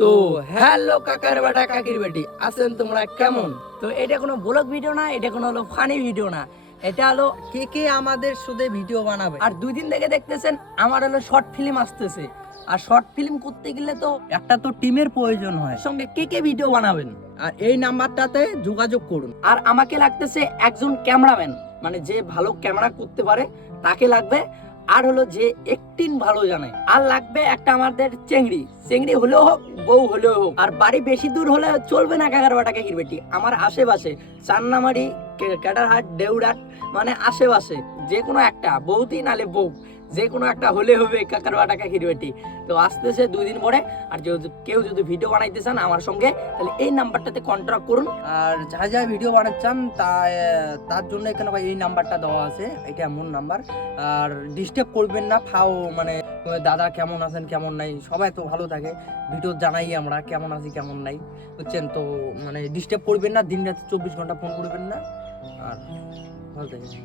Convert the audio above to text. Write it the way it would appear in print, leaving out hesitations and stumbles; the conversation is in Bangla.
তো হ্যালো কাকার বেটা কাকির বেটি আছেন তোমরা কেমন? তো এটা কোনো ব্লগ ভিডিও না, এটা কোনো হলো ফানি ভিডিও না, এটা হলো কে কে আমাদের সাথে ভিডিও বানাবে। আর 2 দিন থেকে দেখতেছেন আমার হলো শর্ট ফিল্ম আসতেছে। আর শর্ট ফিল্ম করতে গেলে তো একটা তো টিমের প্রয়োজন হয়, সঙ্গে কে ভিডিও বানাবেন। আর এই নাম্বারটাতে যোগাযোগ করুন। আর আমাকে লাগতেছে একজন ক্যামেরাম্যান, মানে যে ভালো ক্যামেরা করতে পারে তাকে লাগবে, আর হলো যে অ্যাক্টিং ভালো জানে, আর লাগবে একটা আমাদের চেংড়ি হলেও হোক, বউ হলেও হোক। আর বাড়ি বেশি দূর হলে চলবে না কাকার বাটা কাকির বেটি, আমার আশেপাশে চান্নামারি, ক্যাডারহাট, দেউরাট, মানে আশেপাশে যে কোনো একটা বৌদি নালে বউ, যে কোনো একটা হলে হবে কাকার বাটা কাকির বেটি। তো আসতেছে 2 দিন পরে। আর কেউ যদি ভিডিও বানাইতে চান আমার সঙ্গে, তাহলে এই নাম্বারটাতে কন্ট্যাক্ট করুন। আর যা ভিডিও বানাচ্ছেন তার জন্য এখানে এই নাম্বারটা দেওয়া আছে, এটা এমন নাম্বার। আর ডিস্টার্ব করবেন না, মানে দাদা কেমন আছেন কেমন নাই, সবাই তো ভালো থাকে, ভিডিও জানাই আমরা কেমন আছি কেমন নাই, বুঝছেন তো। মানে ডিস্টার্ব করবেন না, দিন রাত 24 ঘন্টা ফোন করবেন না, আর ভালো থাকে।